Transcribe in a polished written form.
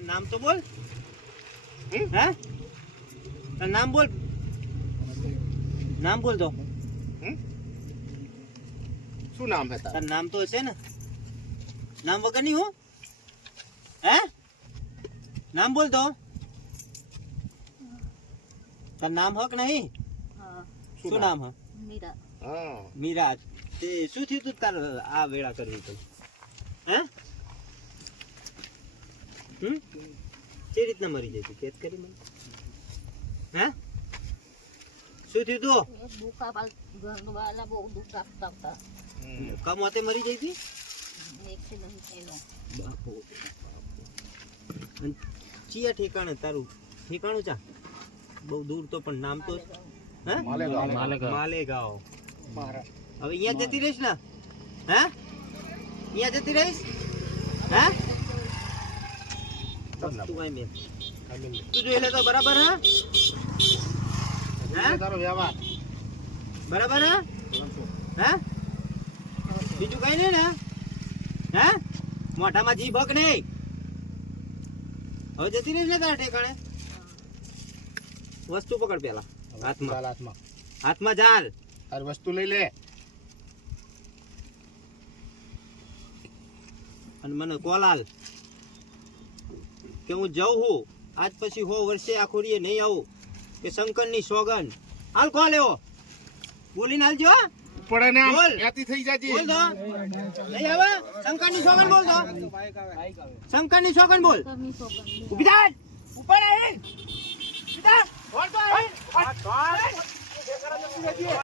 તારું નામ તો બોલ. હે તારું નામ બોલ. નામ બોલ તો. શું નામ હે તારું? તારું નામ તો હશે ને. નામ વગર નહીં હું. હે નામ બોલ તો. તારું નામ હક નહીં. શું નામ હે? મીરા. હા મીરા. તે શું થયું તું તાર આ વેળા કરવી તો? હે જે રીતના મરી જતી કેત કરી મને. હે શું થયું તું? દુખા બાલ ઘરનું વાલા બહુ દુખ આપતા હતા. કમોતે મરી જતી. એક્સિડન્ટ થયેલો. બાપો. ચિયા ઠેકાણે તારું ઠેકાણું ચા? બહુ દૂર તો પણ નામ તો હે માલેગાંવ. હવે અહીંયા જતી રહીશ ને? હે અહીંયા જતી રહીશ? હે તું આય મેં તું જોઈ લે તો બરાબર. હે તારો વ્યવહાર બરાબર હે? હે બીજું કઈ નહીં ને? હે મોઢામાં જીભ હક નહીં. હવે જતી રહીશ ને તારા ઠેકાણે? વસ્તુ પકડ પેલા હાથમાં. હાથમાં હાથમાં જાલ. તારી વસ્તુ લઈ લે. અને મને કોલ આલ કે હું જાઉં હું આજ પછી 100 વર્ષે આખોરીએ નહીં આવું કે શંકરની સોગન. હાલ કોલ એવો બોલીને હાલજો. પડે ને આમ બોલ. યાતી થઈ જાજી. બોલ તો નહીં આવે. શંકરની સોગન બોલ તો. શંકરની સોગન બોલ. ઘરની સોગંદ. ઉભી થાત ઉપર આવી. સીધા બોલ તો આવી.